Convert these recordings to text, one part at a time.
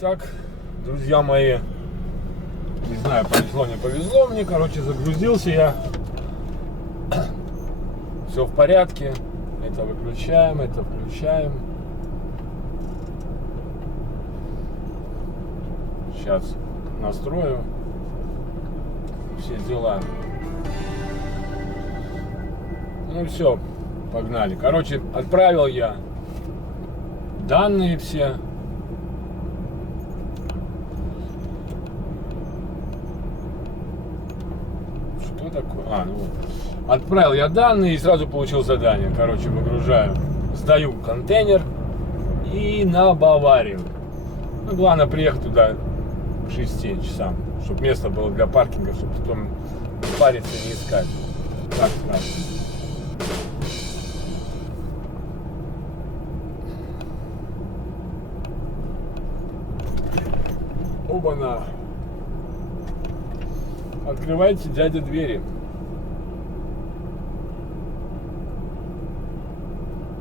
Итак, друзья мои, не знаю, повезло, не повезло мне, короче, загрузился я. Все в порядке. Это выключаем, это включаем. Сейчас настрою все дела. Ну все, погнали. Короче, отправил я данные все. Что такое? Ну вот. Отправил я данные и сразу получил задание. Короче, выгружаю, сдаю контейнер и на Баварию. Ну, главное приехать туда к 6 часам, чтобы место было для паркинга, чтобы потом париться и не искать. Так скажем. Оба-на! Открывайте, дядя, двери.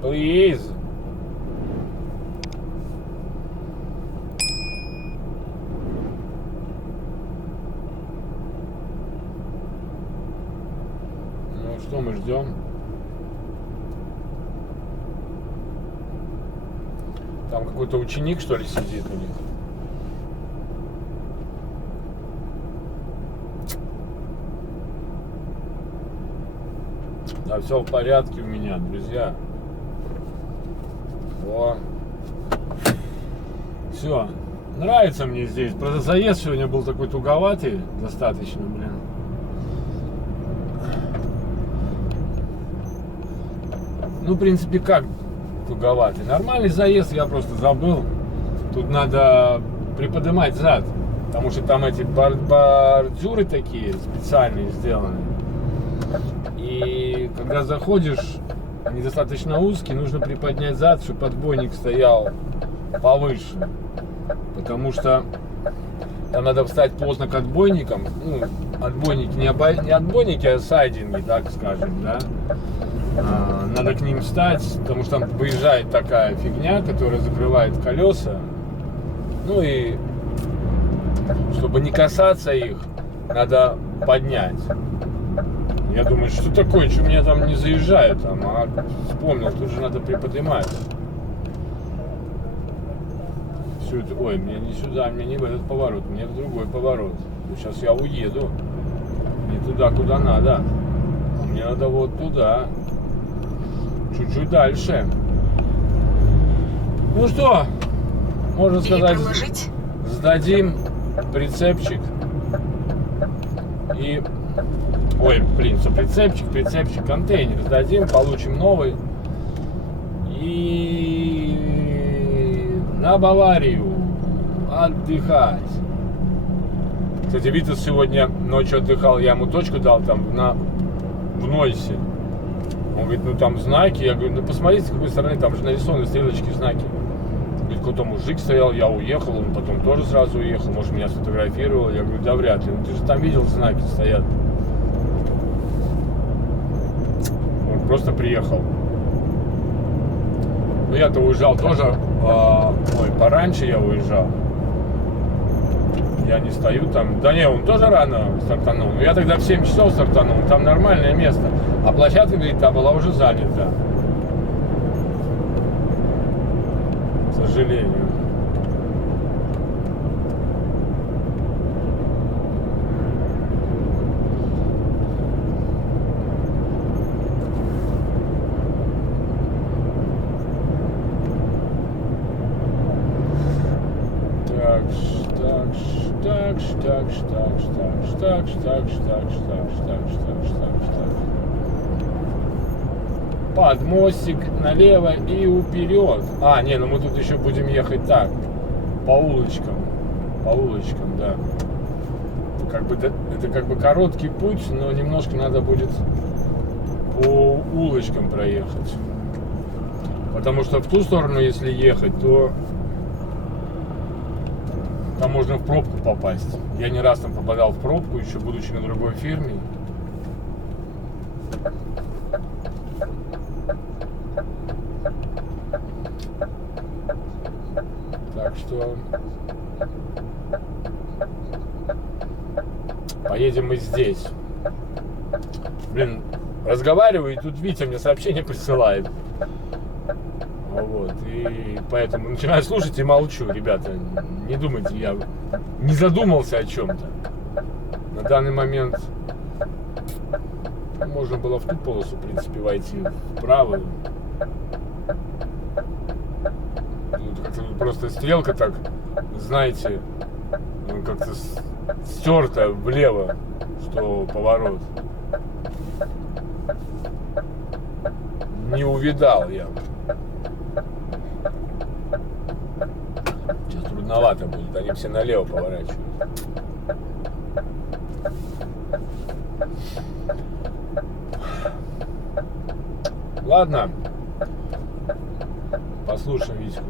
Please. Ну что мы ждем? Там какой-то ученик, что ли, сидит у них. Да, все в порядке у меня, друзья. О. Все. Нравится мне здесь. Просто заезд сегодня был такой туговатый, достаточно, блин. Ну, в принципе, как туговатый? Нормальный заезд, я просто забыл. Тут надо приподнимать зад, потому что там эти бордюры такие специальные сделаны. И когда заходишь, они достаточно узкие, нужно приподнять зад, чтобы отбойник стоял повыше. Потому что там надо встать плотно к отбойникам. Ну, отбойники, не отбойники, а сайдинги, так скажем, да. Надо к ним встать, потому что там выезжает такая фигня, которая закрывает колеса. Ну и чтобы не касаться их, надо поднять. Я думаю, что такое, что меня там не заезжает, а вспомнил, тут же надо приподнимать. Все это, ой, мне не сюда, мне не в этот поворот, мне в другой поворот. Сейчас я уеду, не туда, куда надо, мне надо вот туда, чуть-чуть дальше. Ну что, можно сказать, сдадим прицепчик и... Ой, блин, что прицепчик, контейнер сдадим, получим новый. И на Баварию отдыхать. Кстати, Витас сегодня ночью отдыхал, я ему точку дал там в Нойсе. Он говорит, ну там знаки. Я говорю, ну посмотрите, с какой стороны, там же нарисованы стрелочки, знаки. Говорит, какой-то мужик стоял, я уехал, он потом тоже сразу уехал, может меня сфотографировал. Я говорю, да вряд ли, ну ты же там видел, знаки стоят. Просто приехал. Ну я-то уезжал тоже, пораньше я уезжал. Я не стою там. Да не, он тоже рано стартанул. Но я тогда в 7 часов стартанул. Там нормальное место. А площадка, говорит, та была уже занята. К сожалению. Под мостик налево и вперед. Не, ну мы тут еще будем ехать так, по улочкам, да. Это как бы короткий путь, но немножко надо будет по улочкам проехать. Потому что в ту сторону, если ехать, то там можно в пробку попасть. Я не раз там попадал в пробку, еще будучи на другой фирме. Так что поедем мы здесь. Блин, разговариваю, и тут Витя мне сообщение присылает. Вот, и поэтому начинаю слушать и молчу, ребята. Не думайте, я не задумался о чем-то. На данный момент можно было в ту полосу, в принципе, войти, в правую. Как-то просто стрелка так, знаете, как-то стерта влево, что поворот. Не увидал я. Сейчас трудновато будет, они все налево поворачивают. Ладно, послушаем Витьку.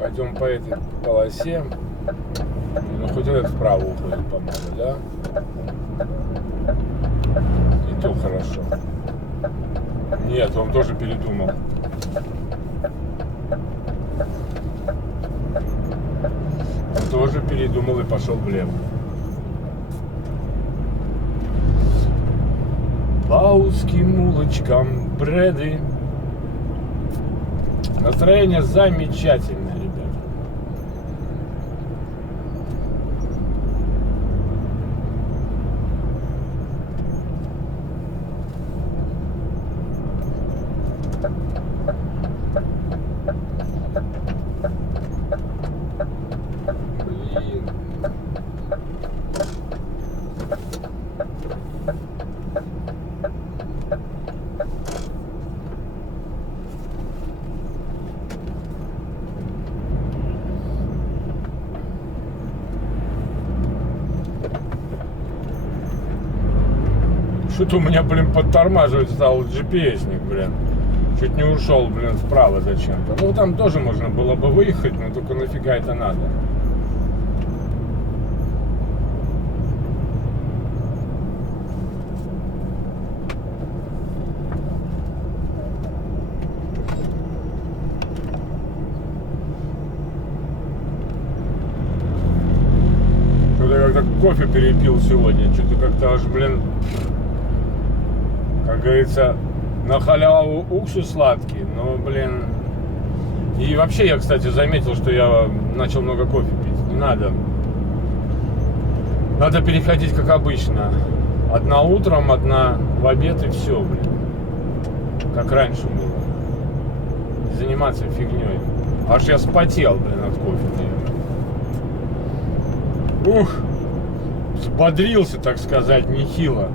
Пойдем по этой полосе. Ну, хоть этот вправо уходит, по-моему, да? И то хорошо. Нет, он тоже передумал. Он тоже передумал и пошел влево. По узким улочкам бреды. Настроение замечательное, ребята. Блин. Что-то у меня, блин, подтормаживать стал GPS-ник, блин. Чуть не ушел, блин, вправо зачем-то. Ну, там тоже можно было бы выехать, но только нафига это надо. Что-то я как-то кофе перепил сегодня. Что-то как-то аж, блин, как говорится, на халяву уксус сладкий, но, блин. И вообще я, кстати, заметил, что я начал много кофе пить. Не надо. Надо переходить, как обычно. Одна утром, одна в обед, и все, блин. Как раньше было. Не заниматься фигней. Аж я спотел, блин, от кофе. Ух! Взбодрился, так сказать, нехило.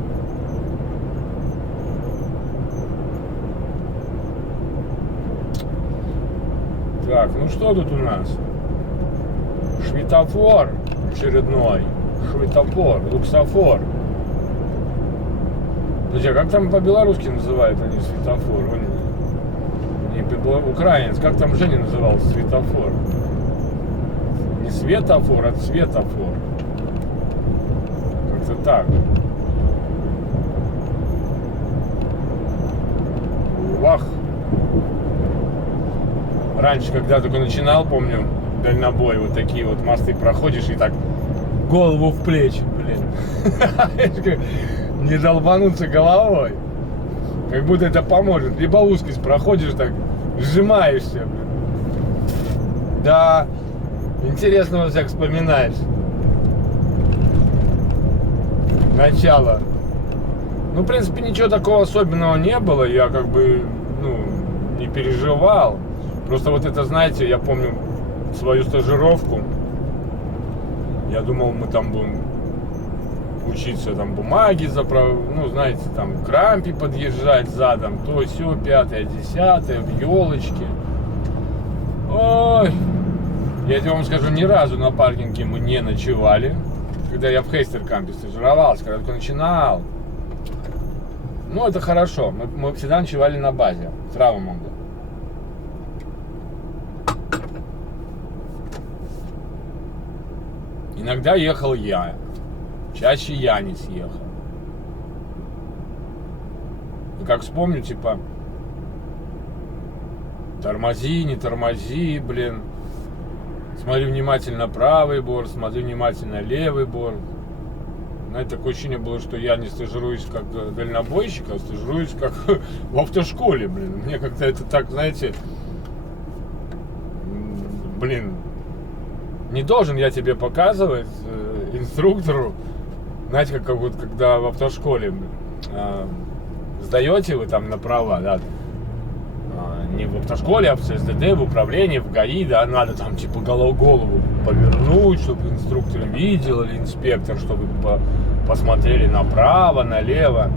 Так, ну что тут у нас? Светофор очередной. Светофор, луксофор. Друзья, как там по-белорусски называют они светофор? Не украинец. Как там Женя назывался светофор? Не светофор, а цветофор. Как-то так. Вах. Раньше, когда только начинал, помню, дальнобой, вот такие вот мосты проходишь и так голову в плечи, блин. Не долбануться головой. Как будто это поможет. Либо узкость проходишь, так сжимаешься, блин. Да, интересно всяк вспоминаешь. Начало. Ну, в принципе, ничего такого особенного не было. Я как бы, не переживал. Просто вот это, знаете, я помню свою стажировку. Я думал, мы там будем учиться там бумаги знаете, там к рампе подъезжать задом, то сё, 5-10, в елочке. Ой, я тебе вам скажу, ни разу на паркинге мы не ночевали. Когда я в Хейстеркампе стажировался, когда только начинал. Ну, это хорошо, мы всегда ночевали на базе, с Равомонго. Иногда ехал я, чаще Янис ехал. как вспомню, типа, тормози, не тормози, блин. Смотри внимательно правый борт, смотри внимательно левый борт. Знаете, такое ощущение было, что я не стажируюсь как дальнобойщик, а стажируюсь как в автошколе, блин. Мне как-то это так, знаете, блин, не должен я тебе показывать инструктору, знаете, как вот когда в автошколе сдаете вы там на права, да, не в автошколе, а в ССДД, в управлении, в ГАИ, да, надо там типа голову повернуть, чтобы инструктор видел, или инспектор, чтобы посмотрели направо, налево.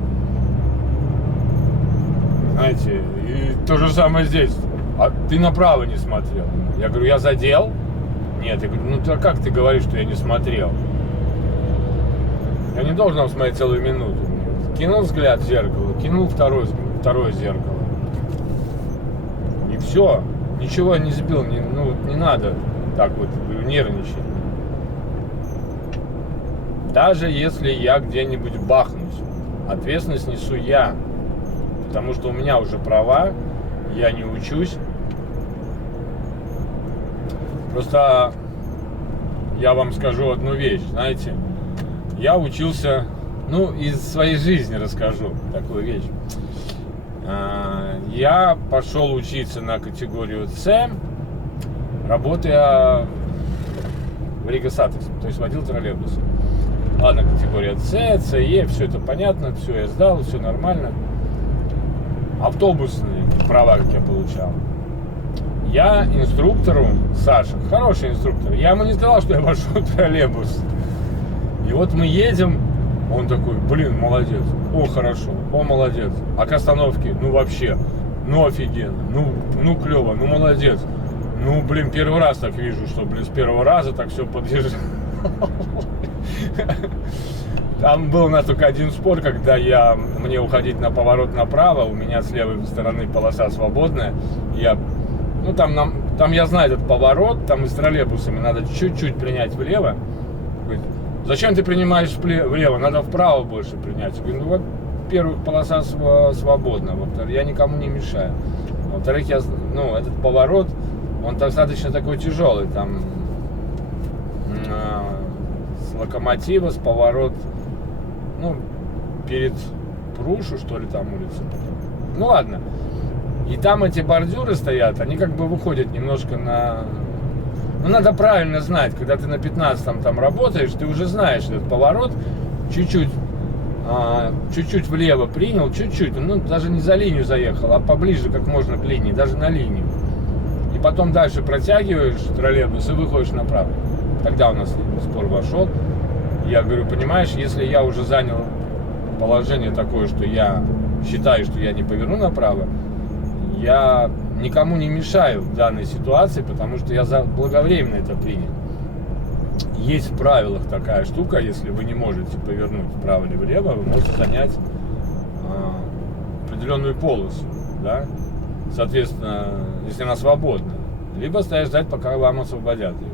Знаете, и то же самое здесь. А ты направо не смотрел. Я говорю, я задел? Нет, я говорю, ну ты, как ты говоришь, что я не смотрел? Я не должен смотреть целую минуту. Кинул взгляд в зеркало, кинул второе зеркало. И все. Ничего не сбил, не надо так вот нервничать. Даже если я где-нибудь бахнусь, ответственность несу я. Потому что у меня уже права, я не учусь. Просто я вам скажу одну вещь, знаете. Я учился, из своей жизни расскажу такую вещь. Я пошел учиться на категорию С, работая в Рига Сатекс, то есть водил троллейбус. Ладно, категория С, СЕ, все это понятно, все я сдал, все нормально. Автобусные права, как я получал. Я инструктору, Саша, хороший инструктор, я ему не сказал, что я вошел в троллейбус. И вот мы едем, он такой, блин, молодец, о, хорошо, о, молодец. А к остановке, вообще, офигенно, клево, молодец. Блин, первый раз так вижу, что, с первого раза так все подъезжало. Там был у нас только один спор, когда мне уходить на поворот направо, у меня с левой стороны полоса свободная, там я знаю этот поворот, там и с троллейбусами надо чуть-чуть принять влево. Говорит, зачем ты принимаешь влево, надо вправо больше принять. Я говорю, вот первая полоса свободна, во-вторых, я никому не мешаю. Во-вторых, этот поворот, он достаточно такой тяжелый, там с локомотива, с поворот, перед Прушу, что ли, там улица. Ладно. И там эти бордюры стоят, они как бы выходят немножко на... надо правильно знать, когда ты на 15-м там работаешь, ты уже знаешь этот поворот, чуть-чуть влево принял, чуть-чуть, даже не за линию заехал, а поближе как можно к линии, даже на линию. И потом дальше протягиваешь троллейбус и выходишь направо. Тогда у нас спор вошел. Я говорю, понимаешь, если я уже занял положение такое, что я считаю, что я не поверну направо, я никому не мешаю в данной ситуации, потому что я заблаговременно это принял. Есть в правилах такая штука, если вы не можете повернуть вправо или влево, вы можете занять определенную полосу, да? Соответственно, если она свободна, либо стоишь ждать, пока вам освободят ее.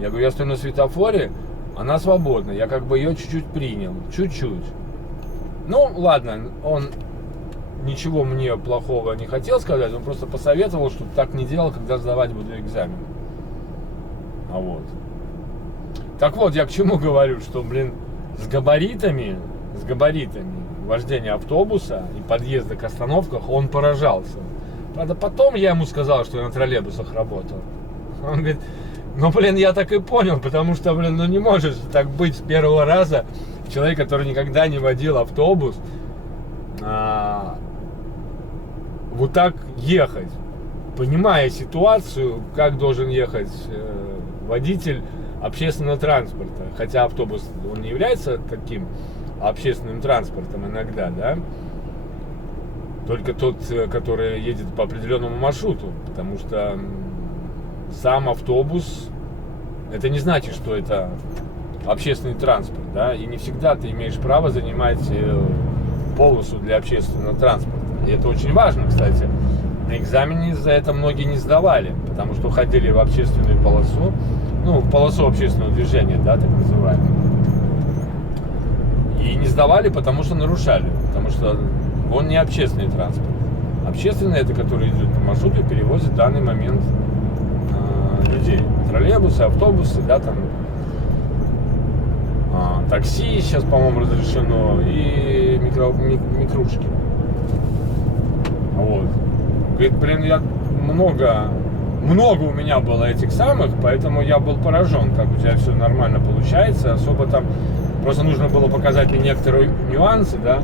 Я говорю, я стою на светофоре, она свободна, я как бы ее чуть-чуть принял, чуть-чуть. Ладно, он ничего мне плохого не хотел сказать, он просто посоветовал, чтобы так не делал, когда сдавать буду экзамен. Так вот, я к чему говорю, что, с габаритами вождения автобуса и подъезда к остановкам он поражался. Правда, потом я ему сказал, что я на троллейбусах работал. Он говорит, я так и понял, потому что, не может так быть с первого раза человек, который никогда не водил автобус, вот так ехать, понимая ситуацию, как должен ехать водитель общественного транспорта. Хотя автобус, он не является таким общественным транспортом иногда, да? Только тот, который едет по определенному маршруту, потому что сам автобус, это не значит, что это общественный транспорт, да, и не всегда ты имеешь право занимать полосу для общественного транспорта. И это очень важно, кстати. На экзамене за это многие не сдавали, потому что ходили в общественную полосу, в полосу общественного движения, да, так называемую. И не сдавали, потому что нарушали, потому что Он не общественный транспорт. Общественный — это который идет по маршруту и перевозит в данный момент людей. Троллейбусы, автобусы, да, там такси сейчас, по-моему, разрешено, и микрушки. Вот. Говорит, блин, я много у меня было этих самых, поэтому я был поражен, как у тебя все нормально получается. Особо там просто нужно было показать мне некоторые нюансы, да.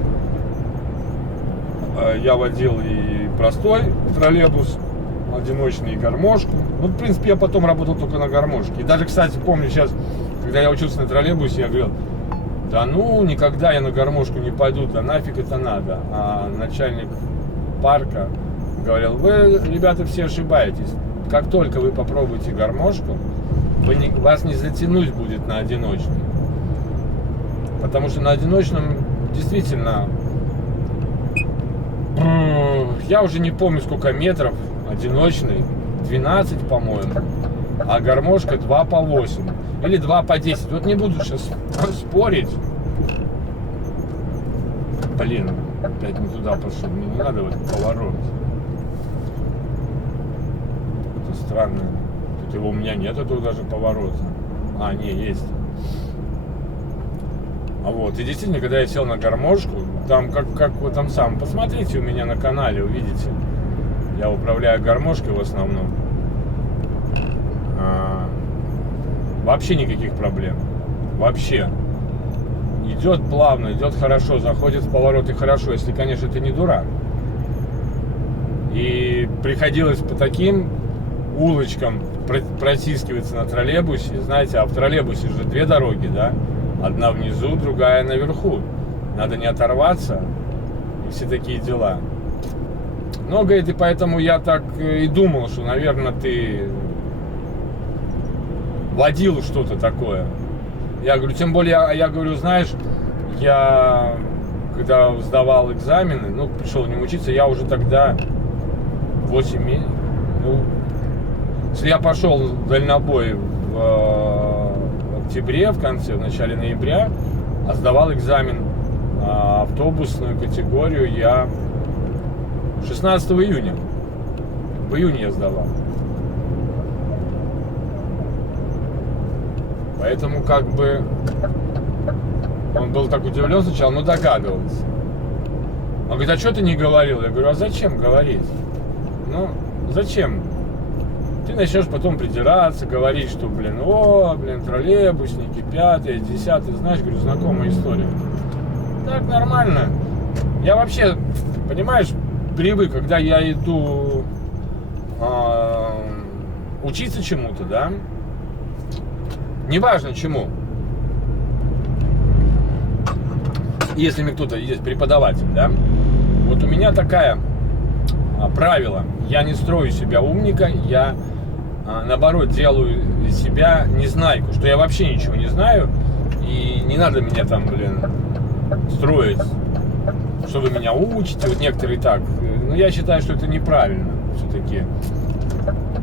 Я водил и простой троллейбус, одиночный, и гармошку. Ну, в принципе, я потом работал только на гармошке. И даже, кстати, помню сейчас, когда я учился на троллейбусе, я говорил, да ну, никогда я на гармошку не пойду, да нафиг это надо. А начальник парка говорил, вы, ребята, все ошибаетесь. Как только вы попробуете гармошку, вас не затянуть будет на одиночный. Потому что на одиночном действительно, я уже не помню сколько метров, одиночный, 12, по-моему, а гармошка 2 по 8 или 2 по 10. Вот не буду сейчас спорить. Блин, опять не туда пошел, мне не надо вот поворот. Это странно. Тут его у меня нет, этого даже поворота. А, не, есть. А вот, и действительно, когда я сел на гармошку, там как вы там сам, посмотрите у меня на канале, увидите. Я управляю гармошкой в основном. Вообще никаких проблем. Вообще. Идет плавно, идет хорошо, заходит в повороты хорошо, если, конечно, ты не дурак. И приходилось по таким улочкам протискиваться на троллейбусе. Знаете, а в троллейбусе же 2 дороги, да? Одна внизу, другая наверху. Надо не оторваться. И все такие дела. Ну, говорит, и поэтому я так и думал, что, наверное, ты водил что-то такое. Я говорю, тем более, я говорю, знаешь, я когда сдавал экзамены, ну, пришел не учиться, я уже тогда 8 месяцев, ну, если я пошел в дальнобой в октябре, в конце, в начале ноября, а сдавал экзамен автобусную категорию я 16 июня. В июне я сдавал. Поэтому как бы он был так удивлен сначала, но догадывался. Он говорит, а что ты не говорил? Я говорю, а зачем говорить? Ну, зачем? Ты начнешь потом придираться, говорить, что, блин, троллейбусники, 5-е, 10-е, знаешь, говорю, знакомая история. Так, нормально. Я вообще, понимаешь, привык, когда я иду учиться чему-то, да, неважно чему. Если мне кто-то есть преподаватель, да, вот у меня такое правило, я не строю себя умника, я наоборот делаю из себя незнайку, что я вообще ничего не знаю, и не надо меня там, строить, что вы меня учите, вот некоторые так, но я считаю, что это неправильно все-таки.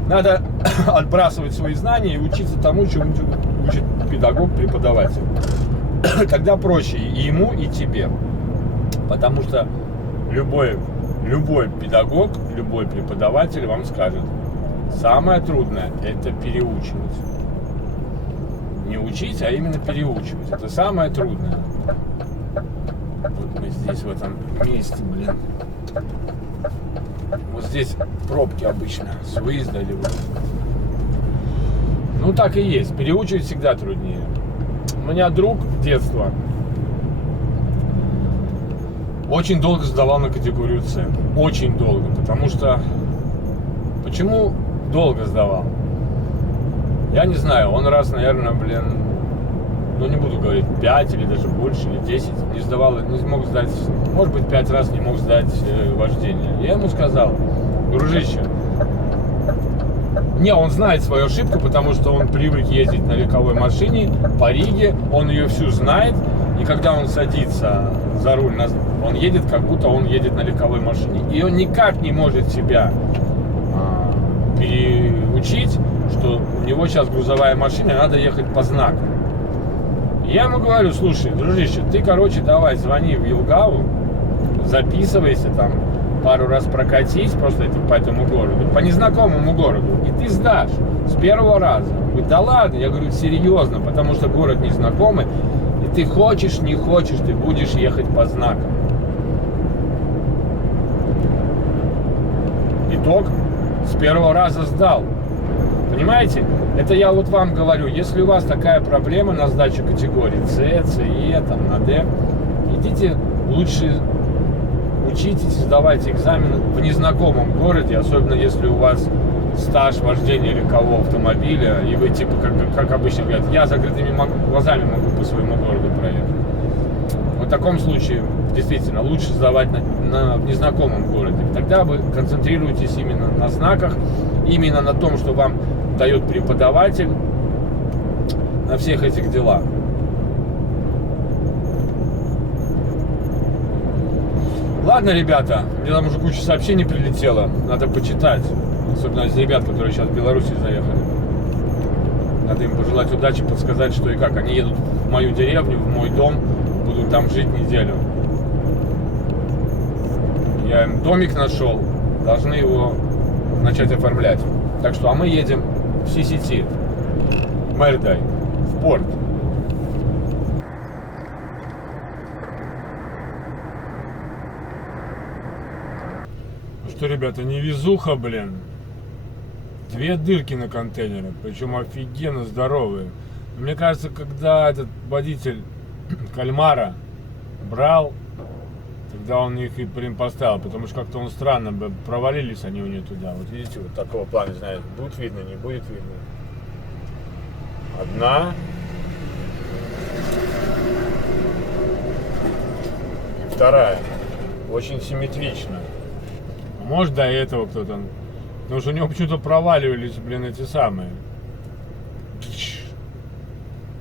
Надо отбрасывать свои знания и учиться тому, чему учит педагог, преподаватель. Тогда проще и ему, и тебе. Потому что любой педагог, любой преподаватель вам скажет, самое трудное – это переучивать. Не учить, а именно переучивать. Это самое трудное. Вот мы здесь, в этом месте, Вот здесь пробки обычно с выезда или вот. Ну так и есть. Переучивать всегда труднее. У меня друг детства очень долго сдавал на категорию С. Очень долго. Потому что... Почему долго сдавал? Я не знаю. Он раз, наверное, ну не буду говорить, 5 или даже больше, или 10 не сдавал, не смог сдать, может быть, 5 раз не мог сдать вождение. Я ему сказал, дружище, не, он знает свою ошибку, потому что он привык ездить на легковой машине по Риге, он ее всю знает, и когда он садится за руль, он едет, как будто он едет на легковой машине. И он никак не может себя переучить, что у него сейчас грузовая машина, надо ехать по знакам. Я ему говорю, слушай, дружище, ты, давай, звони в Елгаву, записывайся там, пару раз прокатись просто по этому городу, по незнакомому городу, и ты сдашь с первого раза. Говорит, да ладно, я говорю, серьезно, потому что город незнакомый, и ты хочешь, не хочешь, ты будешь ехать по знакам. Итог, с первого раза сдал. Понимаете? Это я вот вам говорю, если у вас такая проблема на сдачу категории С, СЕ, там, на Д, идите лучше учитесь, сдавайте экзамен в незнакомом городе, особенно если у вас стаж вождения легкового автомобиля, и вы типа, как обычно говорят, я закрытыми глазами могу по своему городу проехать. В таком случае действительно лучше сдавать в незнакомом городе. Тогда вы концентрируетесь именно на знаках, именно на том, что вам дает преподаватель, на всех этих делах. Ладно, ребята, мне там уже куча сообщений прилетело, надо почитать. Особенно из ребят, которые сейчас в Беларуси заехали. Надо им пожелать удачи, подсказать, что и как. Они едут в мою деревню, в мой дом, будут там жить неделю. Я им домик нашел, должны его начать оформлять. Так что, а мы едем в CCT, Мэрдай, в порт. Ну что, ребята, невезуха, блин. 2 дырки на контейнере, причем офигенно здоровые. Мне кажется, когда этот водитель Кальмара брал, тогда он их и поставил, потому что как-то он странно бы провалились они у него туда. Вот видите, вот такого плана, не знаю, будет видно, не будет видно. Одна. Вторая. Очень симметрично. Может, до этого кто-то... Потому что у него почему-то проваливались, блин, эти самые,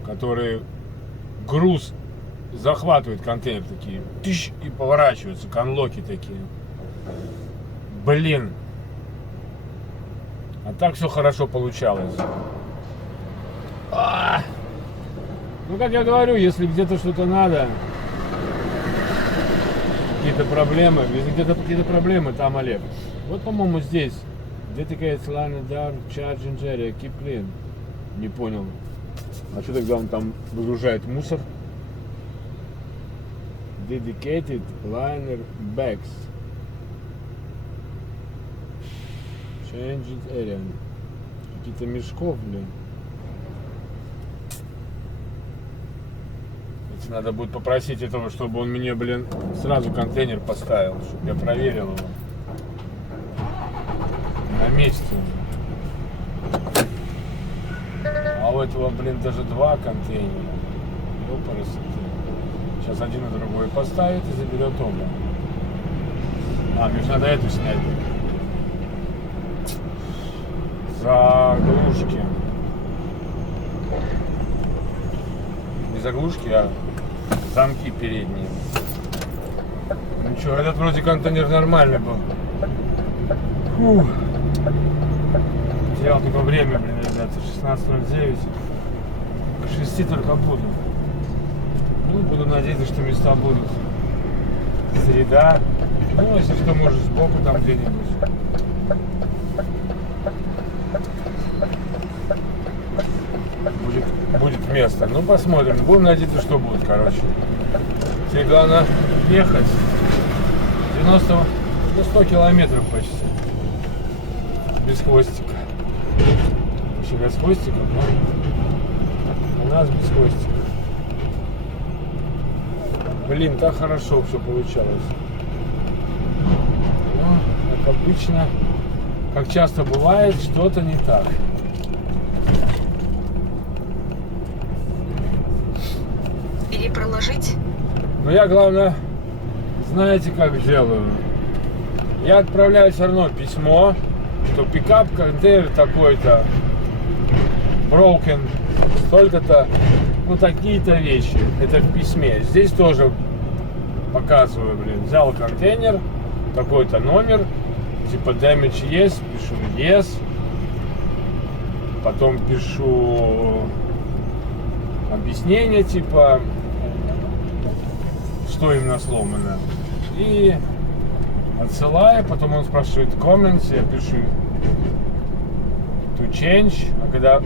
которые груз захватывают контейнер такие, и поворачиваются, канлоки такие. Блин. А так все хорошо получалось. Ну, как я говорю, если где-то что-то надо, какие-то проблемы, если где-то какие-то проблемы, там Олег. Вот, по-моему, здесь. Dedicated line dark charging area, keep clean. Не понял. А что тогда он там выгружает мусор? Dedicated liner bags. Changing area. Какие-то мешков, блин. Если надо будет попросить этого, чтобы он мне, блин, сразу контейнер поставил, чтобы я проверил его. На месте. А у этого, блин, даже 2 контейнера. Ёпарасы. Сейчас один и другой поставит и заберет оба. Мне же надо эту снять. Заглушки. Не заглушки, а замки передние. Ну что, этот вроде контейнер нормальный был. Фух. Терял только время, блин, ребята, 16:09. К 6 только буду. Ну, буду надеяться, что места будут. Среда. Ну, если что, может, сбоку там где-нибудь. Будет место. Ну, посмотрим. Будем надеяться, что будет, короче. Теперь главное ехать. 100 километров почти. Без хвостика. Вообще без хвостика, но у нас без хвостика. Блин, так хорошо все получалось. Но, как обычно, как часто бывает, что-то не так. Перепроложить? Но я, главное, знаете, как делаю? Я отправляю все равно письмо, что пикап контейнер такой-то broken, столько-то, ну такие-то вещи. Это в письме. Здесь тоже показываю, блин, взял контейнер, такой-то номер, типа damage yes, пишу yes, потом пишу объяснение, типа, что именно сломано. И отсылаю, потом он спрашивает comments, я пишу to change, а когда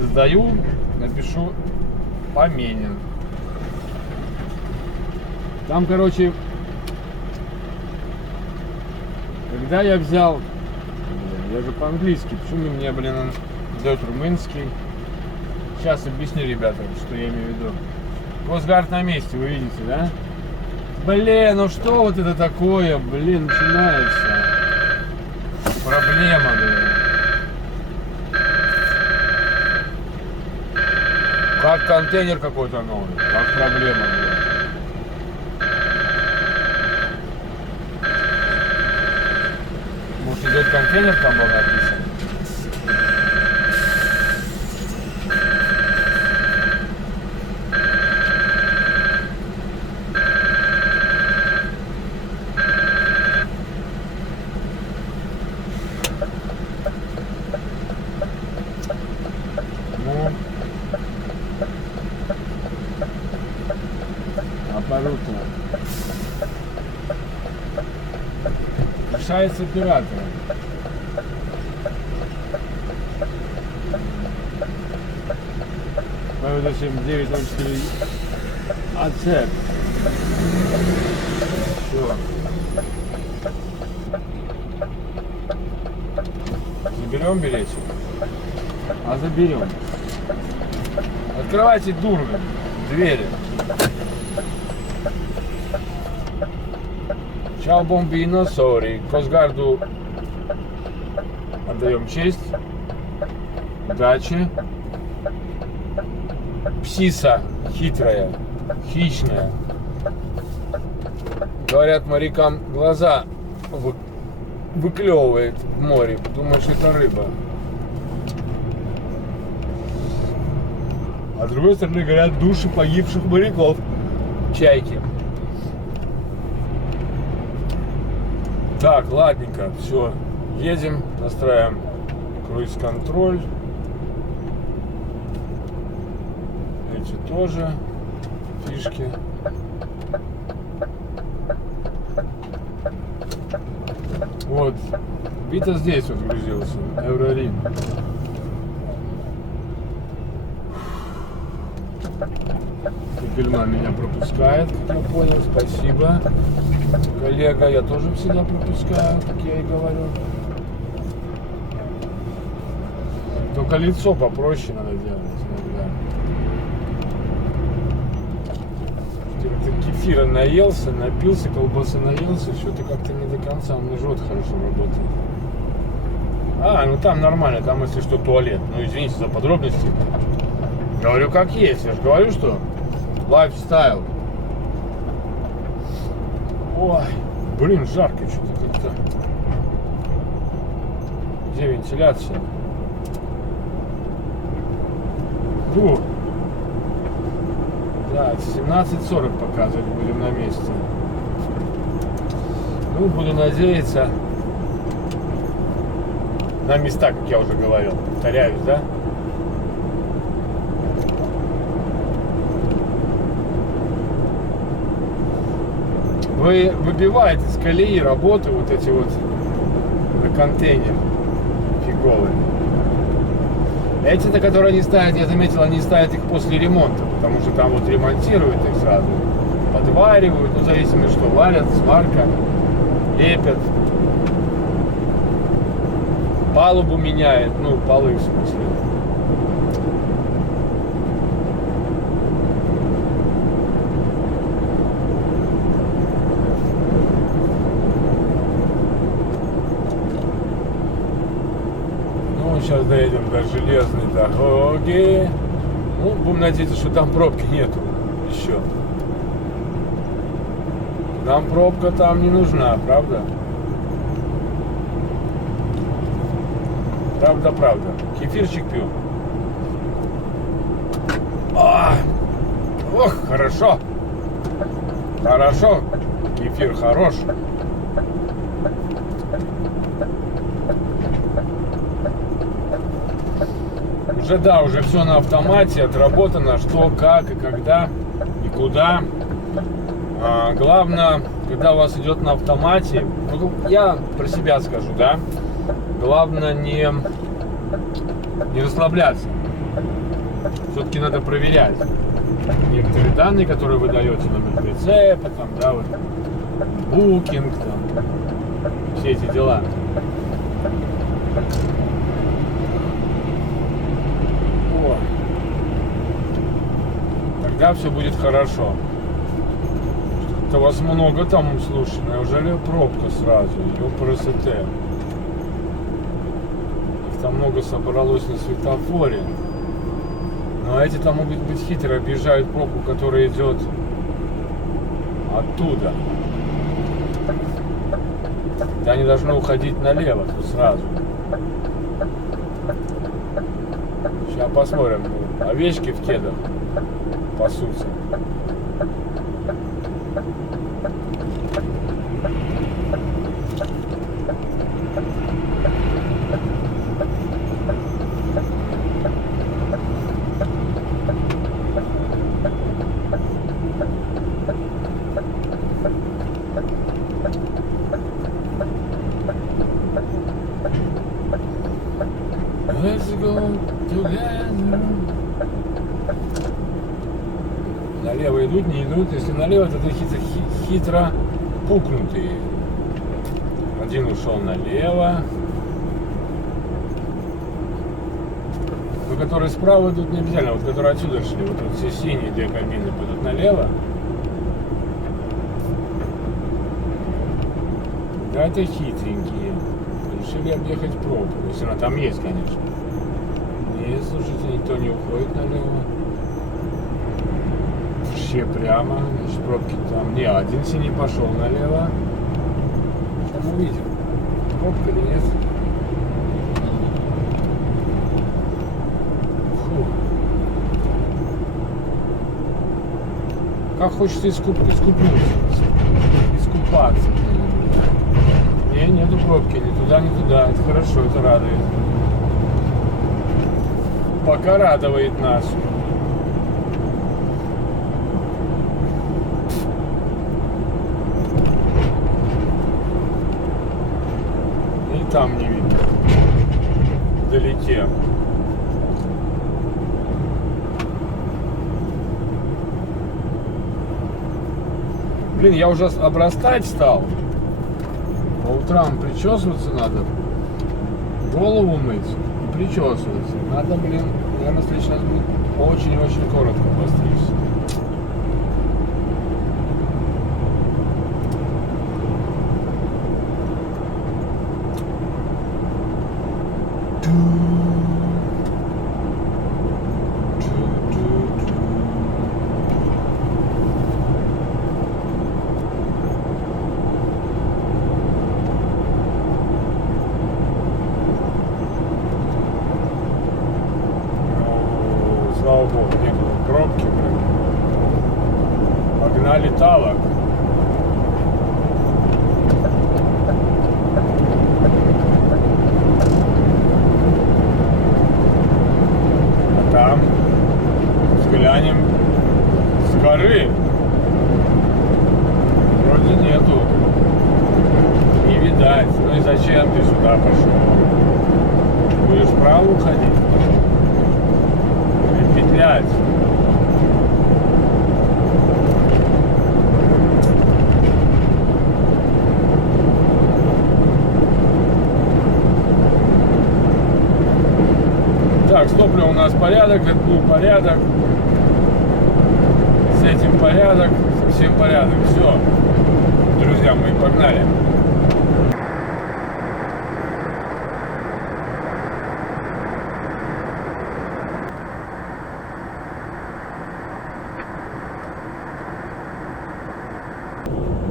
сдаю, напишу поменен. Там, короче, когда я взял, я же по-английски, почему мне, он дает румынский? Сейчас объясню, ребята, что я имею в виду. Косгард на месте, вы видите, да? Блин, ну что вот это такое, блин, начинается. Проблема, блин. Как контейнер какой-то новый, как проблема, блин. Может, идет контейнер, там был написан? Ну, абсолютно. Решается оператор. Зачем 904 АЦ. Все. Заберем билетик? А заберем. Открывайте дурно двери. Чао, бомбино, сори. Косгарду отдаем честь. Удачи. Псиса хитрая, хищная. Говорят, морякам глаза выклевывает в море. Думаешь, это рыба. А с другой стороны, говорят, души погибших моряков. Чайки. Так, ладненько, все. Едем, настраиваем круиз-контроль. Эти тоже фишки. Вот. Вита здесь вот грузился. Еврорим. Гельман меня пропускает, как я понял. Спасибо. Коллега, я тоже всегда пропускаю, как я и говорю. Только лицо попроще надо делать иногда. Ты кефира наелся, напился, колбасы наелся, что-то как-то не до конца, он жжет хорошо работает. А, ну там нормально, там если что туалет. Ну извините за подробности. Говорю как есть, я же говорю, что лайфстайл. Ой, блин, жарко что-то как-то. Где вентиляция? Фу. Да, 17:40 показывать будем на месте. Ну, буду надеяться на места, как я уже говорил. Повторяюсь, да? Вы выбиваете с колеи работы вот эти вот контейнеры фиговые. Эти-то, которые они ставят, я заметил, они ставят их после ремонта, потому что там вот ремонтируют их сразу, подваривают, ну, в зависимости, что варят, сварка, лепят, палубу меняют, ну, полы в смысле. Сейчас доедем до железной дороги. Ну, будем надеяться, что там пробки нету еще. Нам пробка там не нужна, правда? Правда. Кефирчик пью. Ох, хорошо. Хорошо. Кефир хорош. Уже да, уже все на автомате, отработано, что, как и когда и куда. Главное, когда у вас идет на автомате, ну, я про себя скажу, да, главное не расслабляться. Все-таки надо проверять некоторые данные, которые вы даете, номер прицепа, там, да, вот, букинг, там, все эти дела. О. Тогда все будет хорошо. Это вас много там, слушай, неужели пробка сразу? Ёпрст. Их там много собралось на светофоре. Но эти там могут быть хитро, объезжают пробку, которая идет оттуда. Да, они должны уходить налево тут сразу. Сейчас посмотрим. Овечки в кедах пасутся. Let's go together. Налево идут, не идут. Если налево, то это хитро пукнутые. Один ушел налево. Но которые справа идут не обязательно. Вот которые отсюда шли. Вот все синие две кабины пойдут налево. Да, это хитренькие. Решили объехать пробку. Если она там есть, конечно. Нет, слушайте, никто не уходит налево. Все прямо. Значит, пробки там. Не, один синий пошел налево. Сейчас мы увидим. Пробка или нет. Фу. Как хочется искупаться. Нету пробки, ни туда, ни туда. Это хорошо, это радует. Пока радует нас. И там не видно. Вдалеке. Блин, я уже обрастать стал. По утрам причесываться надо, голову мыть и причесываться. Надо, блин, наверное, сейчас будет очень-очень коротко постричься. Слава богу, не было пробки, блин. Погнали талок. А там взглянем с горы. Вроде нету. Не видать. Ну и зачем ты сюда пошел? Будешь вправо уходить? Петлять. Так, с топливом у нас порядок, это порядок, с этим порядок, совсем порядок. Все, друзья мои, погнали.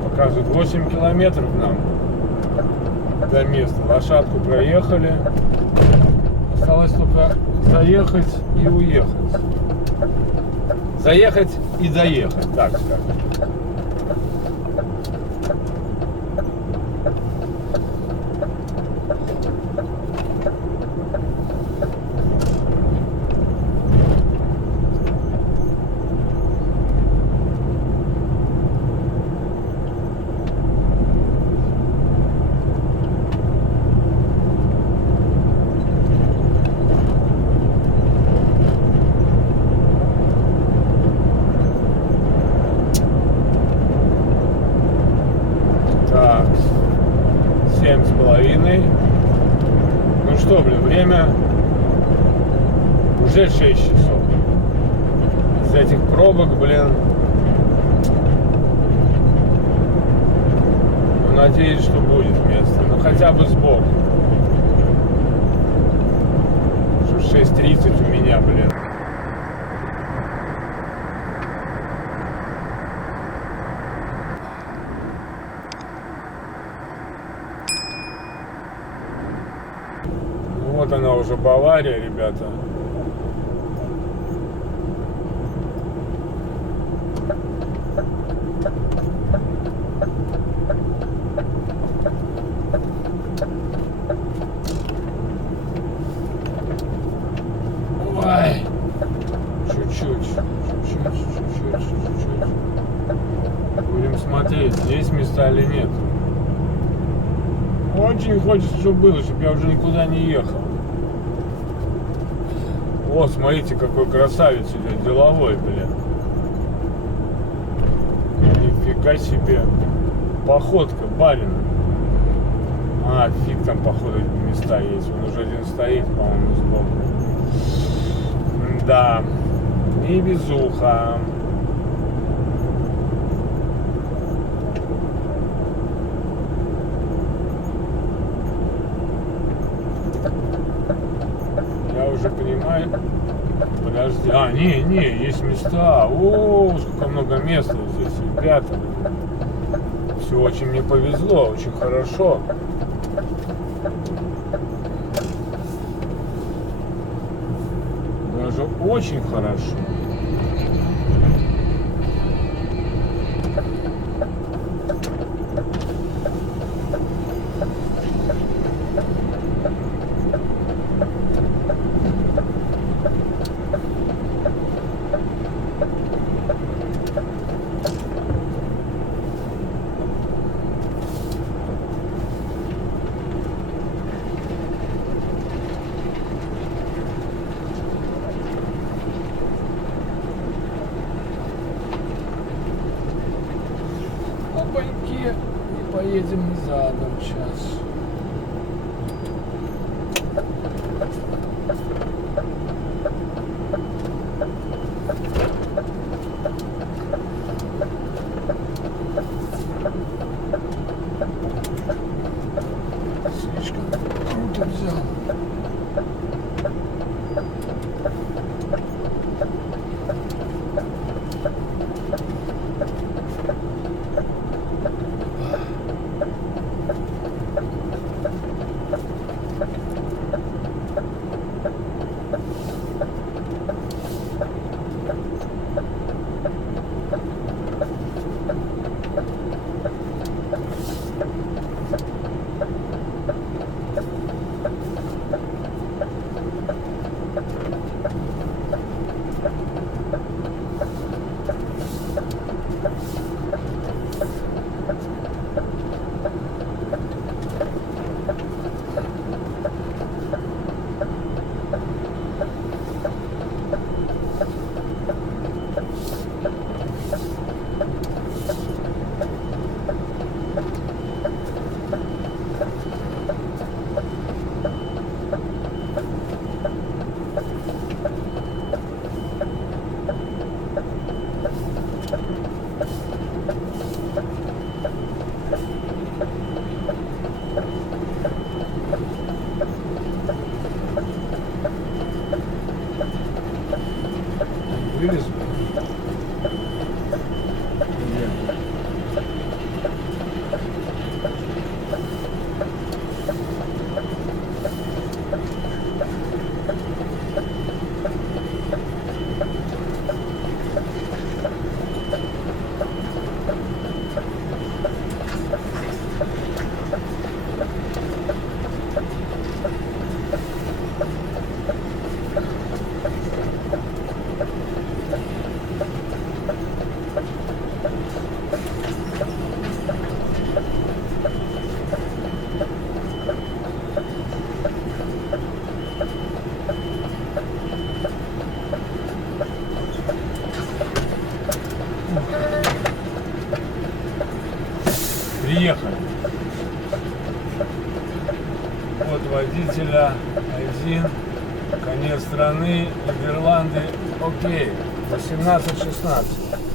Показывает 8 километров нам до места. Лошадку проехали. Осталось только заехать и уехать. Заехать и доехать, так скажем. 7:30. Ну что, блин, время уже 6 часов. Из этих пробок, блин, ну, надеюсь, что будет место. Ну хотя бы сбоку. Что 6:30 у меня, блин. Вот она уже Бавария, ребята. Ой, чуть-чуть. Будем смотреть, есть места или нет. Очень хочется, чтобы было, чтобы я уже никуда не ехал. О, смотрите, какой красавец идет, деловой, блин. Нифига себе. Походка барина. А, фиг там, походу, места есть. Он уже один стоит, по-моему, сбоку. Да, не везуха. Я уже понимаю. Подожди. А, не, есть места. О, сколько много места здесь, ребята. Все очень мне повезло, очень хорошо. Даже очень хорошо. Опаньки, и поедем задом сейчас. Слишком круто взял. Вылезу. Приехали. от водителя, один, конец страны, Нидерланды, окей, 18-16.